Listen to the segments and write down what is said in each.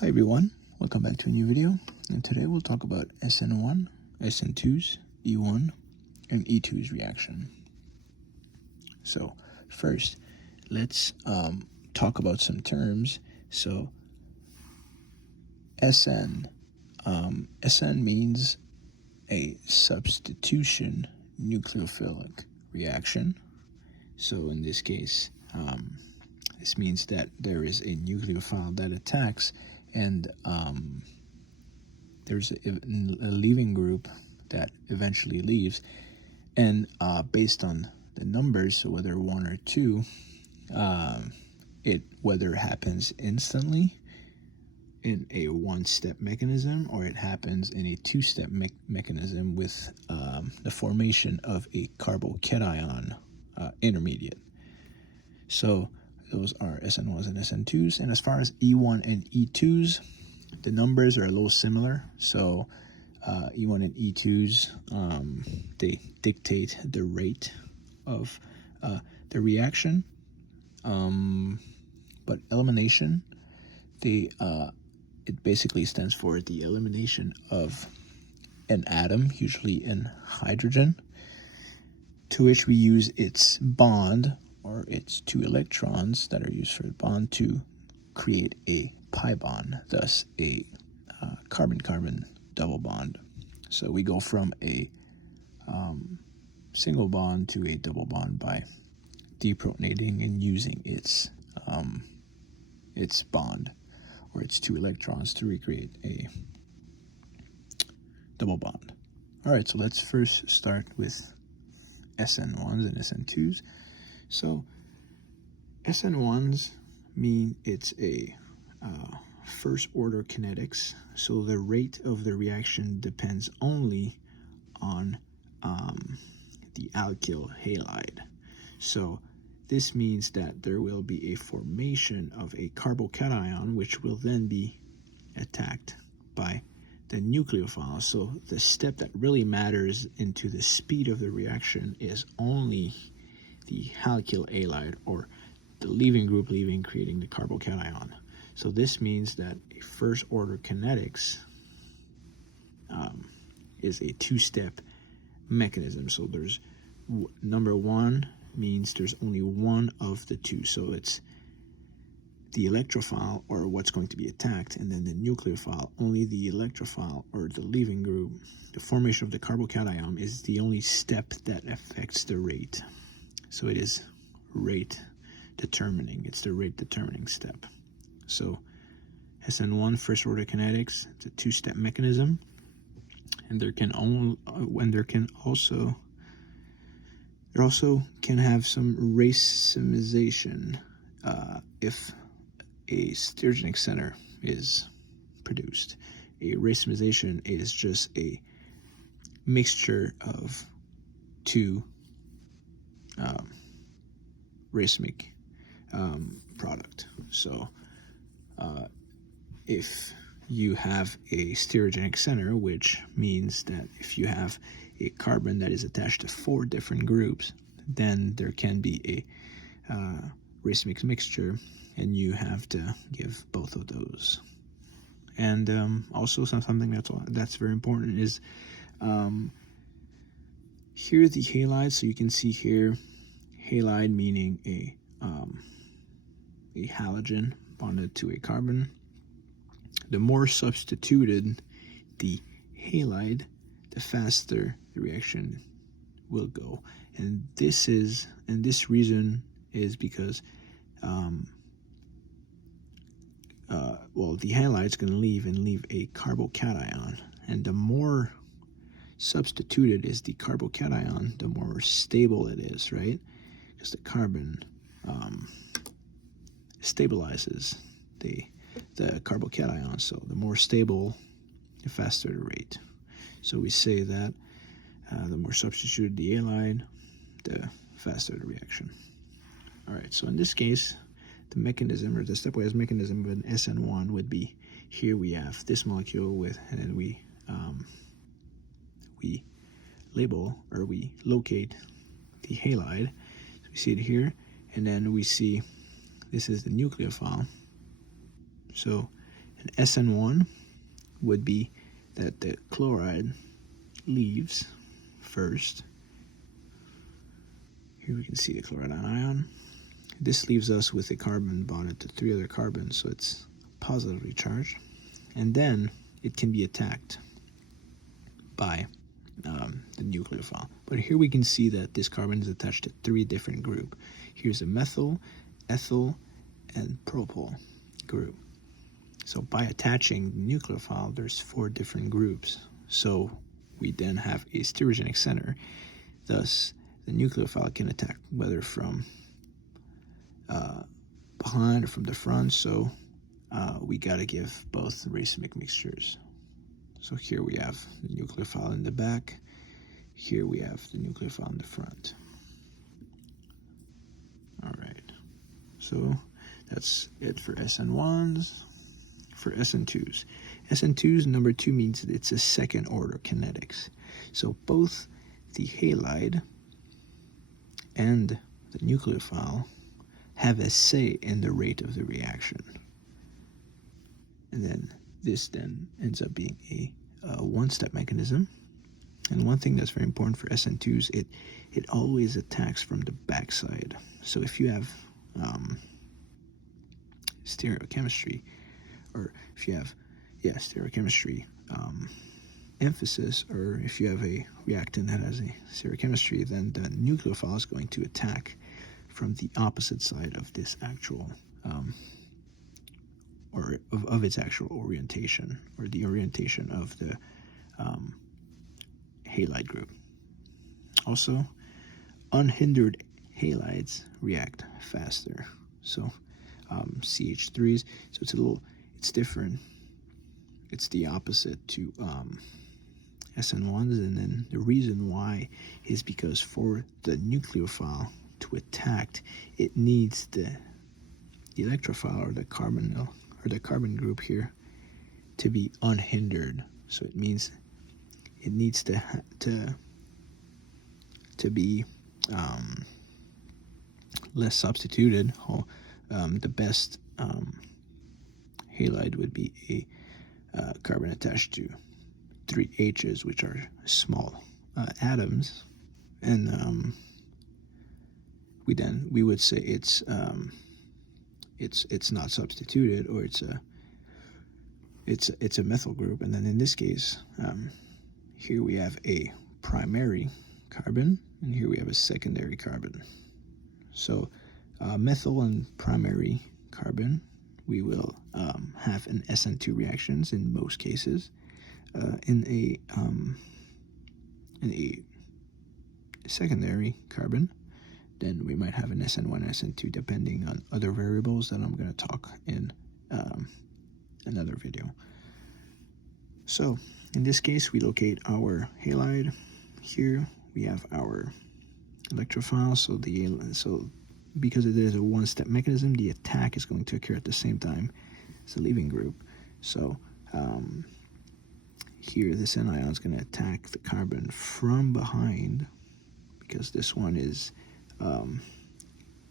Hi everyone, welcome back to a new video, and today we'll talk about Sn1, Sn2's, E1, and E2's reaction. So first, let's talk about some terms. So Sn, Sn means a substitution nucleophilic reaction. So in this case, this means that there is a nucleophile that attacks, and there's a leaving group that eventually leaves, and based on the numbers, so whether 1 or 2, whether it happens instantly in a one-step mechanism or it happens in a two-step mechanism with the formation of a carbocation intermediate. So those are Sn1s and Sn2s. And as far as E1 and E2s, the numbers are a little similar. So E1 and E2s, they dictate the rate of the reaction. But elimination, it basically stands for the elimination of an atom, usually in hydrogen, to which we use its bond, or its 2 electrons that are used for the bond, to create a pi bond, thus a carbon-carbon double bond. So we go from a single bond to a double bond by deprotonating and using its bond, or its 2 electrons, to recreate a double bond. All right, so let's first start with Sn1s and Sn2s. So Sn1s mean it's a first order kinetics, so the rate of the reaction depends only on the alkyl halide. So this means that there will be a formation of a carbocation, which will then be attacked by the nucleophile. So the step that really matters into the speed of the reaction is only the alkyl halide, or the leaving group leaving, creating the carbocation. So this means that a first order kinetics is a 2-step mechanism. So there's number 1 means there's only one of the 2. So it's the electrophile, or what's going to be attacked, and then the nucleophile. Only the electrophile, or the leaving group, the formation of the carbocation, is the only step that affects the rate. So it is rate determining. It's the rate determining step. So Sn1, first order kinetics, it's a 2-step mechanism, and there also can have some racemization if a stereogenic center is produced. A racemization is just a mixture of 2 racemic product. So if you have a stereogenic center, which means that if you have a carbon that is attached to 4 different groups, then there can be a racemic mixture, and you have to give both of those. And also something that's very important is here the halide. So you can see here halide meaning a halogen bonded to a carbon. The more substituted the halide, the faster the reaction will go. And this reason is because the halide is going to leave a carbocation, and the more substituted is the carbocation, the more stable it is, right? Because the carbon stabilizes the carbocation. So the more stable, the faster the rate. So we say that the more substituted the halide, the faster the reaction. All right, so in this case, the mechanism, or the stepwise mechanism of an Sn1 would be, here we have this molecule with, and then we label, or we locate the halide. So we see it here, and then we see this is the nucleophile. So And Sn1 would be that the chloride leaves first. Here we can see the chloride ion. This leaves us with a carbon bonded to 3 other carbons, so it's positively charged. And then it can be attacked by the nucleophile. But here we can see that this carbon is attached to 3 different groups. Here's a methyl, ethyl, and propyl group. So by attaching the nucleophile, there's 4 different groups. So we then have a stereogenic center. Thus, the nucleophile can attack whether from behind or from the front. So we got to give both racemic mixtures. So here we have the nucleophile in the back. Here we have the nucleophile in the front. All right. So that's it for Sn1s. For Sn2s. Sn2s, number 2 means it's a second order kinetics. So both the halide and the nucleophile have a say in the rate of the reaction. And then this then ends up being a one-step mechanism. And one thing that's very important for Sn2s, it always attacks from the backside. So if you have stereochemistry, or if you have stereochemistry emphasis, or if you have a reactant that has a stereochemistry, then the nucleophile is going to attack from the opposite side of this actual or of its actual orientation, or the orientation of the halide group. Also, unhindered halides react faster. So CH3s, so it's different. It's the opposite to Sn1s, and then the reason why is because for the nucleophile to attack, it needs the electrophile or the carbon group here to be unhindered. So it means it needs to be less substituted. The best halide would be a carbon attached to 3 H's, which are small atoms, and we would say it's not substituted, or it's a methyl group. And then in this case, here we have a primary carbon, and here we have a secondary carbon. So methyl and primary carbon, we will have an Sn2 reactions in most cases. In a secondary carbon, then we might have an Sn1, Sn2, depending on other variables that I'm going to talk in another video. So in this case, we locate our halide. Here we have our electrophile. So because it is a one-step mechanism, the attack is going to occur at the same time as the leaving group. So here this anion is going to attack the carbon from behind, because this one is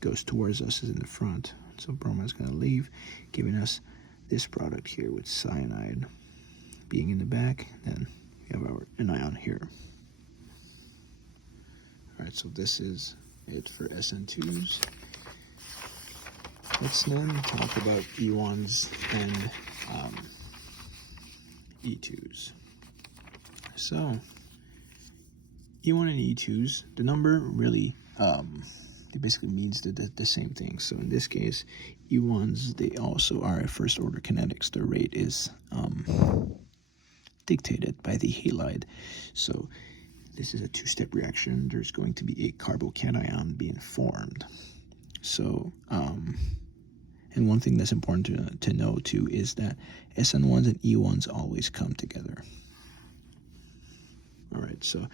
goes towards us, is in the front. So bromine is going to leave, giving us this product here with cyanide being in the back. Then we have our anion here. All right, so this is it for Sn2s. Let's then talk about E1s and E2s. So E1 and E2s, the number really it basically means the same thing. So in this case, E1s, they also are a first order kinetics. The rate is dictated by the halide. So this is a 2-step reaction. There's going to be a carbocation being formed. So and one thing that's important to know too is that Sn1s and E1s always come together. All right, so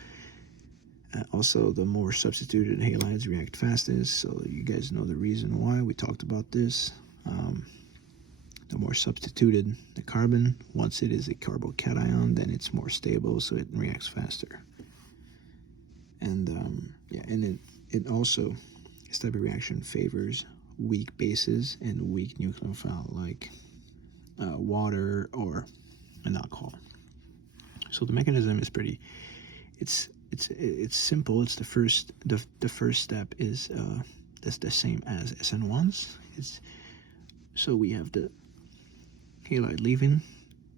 also the more substituted halides react fastest, so you guys know the reason why. We talked about this. The more substituted the carbon, once it is a carbocation, then it's more stable, so it reacts faster. And and it also, this type of reaction favors weak bases and weak nucleophile, like water or an alcohol. So the mechanism is it's simple. It's the first step is that's the same as Sn1's. So we have the halide leaving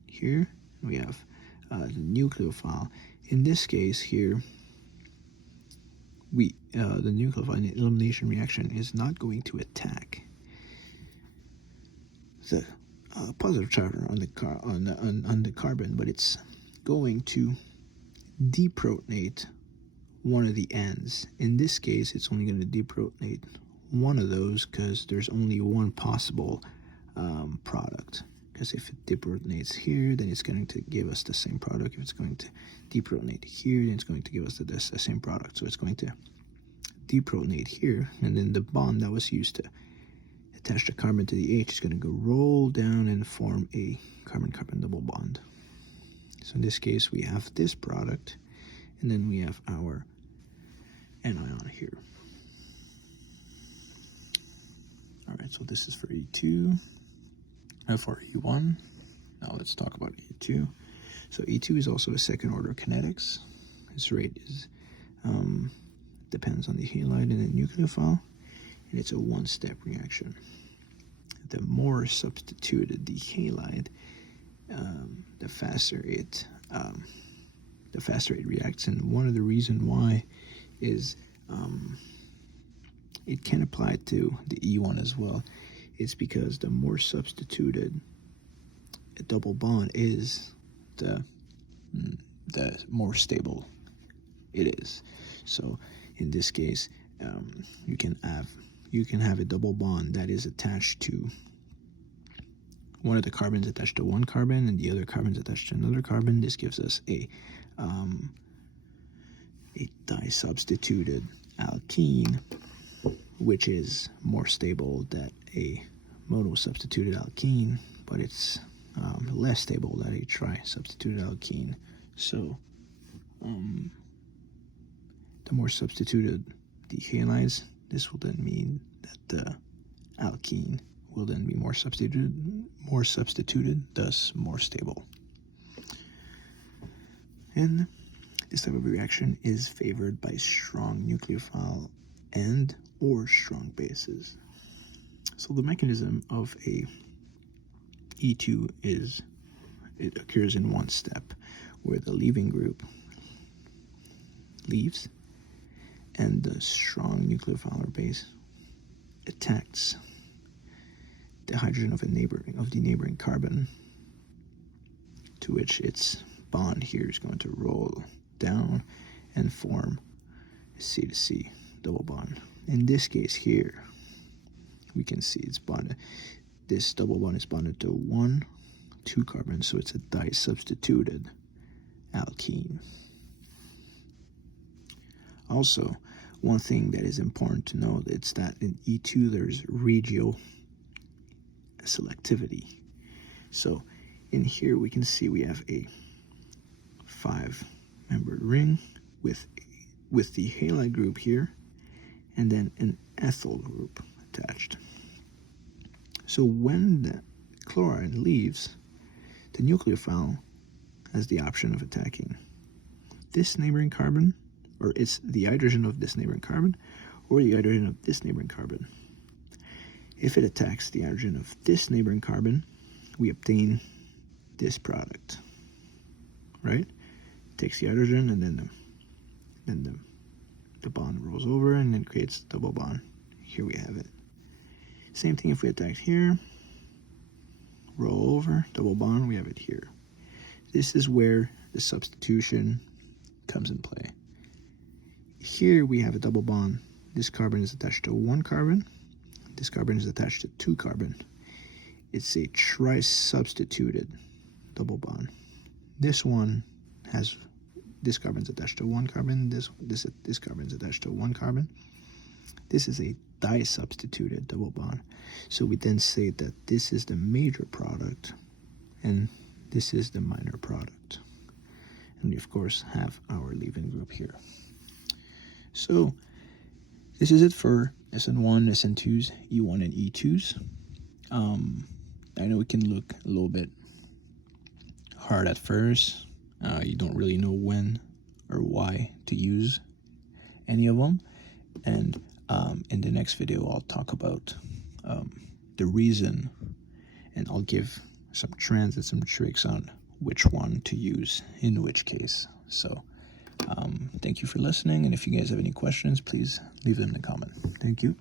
here. We have the nucleophile. In this case here, the nucleophile in the elimination reaction is not going to attack the positive charge on the carbon, but it's going to deprotonate one of the ends. In this case, it's only going to deprotonate one of those because there's only one possible product. Because if it deprotonates here, then it's going to give us the same product. If it's going to deprotonate here, then it's going to give us the same product. So it's going to deprotonate here, and then the bond that was used to attach the carbon to the H is going to go roll down and form a carbon-carbon double bond. So in this case, we have this product, and then we have our anion here. All right, so this is for E2, for E1. Now let's talk about E2. So E2 is also a second order kinetics. Its rate is depends on the halide and the nucleophile, and it's a one-step reaction. The more substituted the halide, the faster it reacts. And one of the reasons why is it can apply to the E1 as well. It's because the more substituted a double bond is, the more stable it is. So in this case, you can have a double bond that is attached to one of the carbons attached to one carbon and the other carbons attached to another carbon. This gives us a disubstituted alkene, which is more stable than a monosubstituted alkene, but it's less stable than a trisubstituted alkene. So the more substituted the halides, this will then mean that the alkene will then be more substituted, thus more stable. And this type of reaction is favored by strong nucleophile and or strong bases. So the mechanism of a E2 it occurs in one step, where the leaving group leaves and the strong nucleophile or base attacks the hydrogen of the neighboring carbon, to which its bond here is going to roll down and form a C to C double bond. In this case here, we can see it's bonded. This double bond is bonded to 2 carbons, so it's a disubstituted alkene. Also, one thing that is important to know is that in E2 there's regio selectivity. So in here we can see we have a 5-membered ring with the halide group here, and then an ethyl group attached. So when the chlorine leaves, the nucleophile has the option of attacking this neighboring carbon, or it's the hydrogen of this neighboring carbon, or the hydrogen of this neighboring carbon. If it attacks the hydrogen of this neighboring carbon, we obtain this product, right? It takes the hydrogen, and then the bond rolls over and then creates a double bond. Here we have it. Same thing if we attack here, roll over, double bond, we have it here. This is where the substitution comes in play. Here we have a double bond. This carbon is attached to 1 carbon. This carbon is attached to 2 carbon. It's a trisubstituted double bond. This one has this carbon is attached to 1 carbon. This carbon is attached to 1 carbon. This is a disubstituted double bond. So we then say that this is the major product and this is the minor product. And we of course have our leaving group here. So this is it for Sn1, Sn2s, E1, and E2s. I know it can look a little bit hard at first. You don't really know when or why to use any of them. And in the next video, I'll talk about the reason, and I'll give some trends and some tricks on which one to use in which case. So thank you for listening, and if you guys have any questions, please leave them in the comment. Thank you.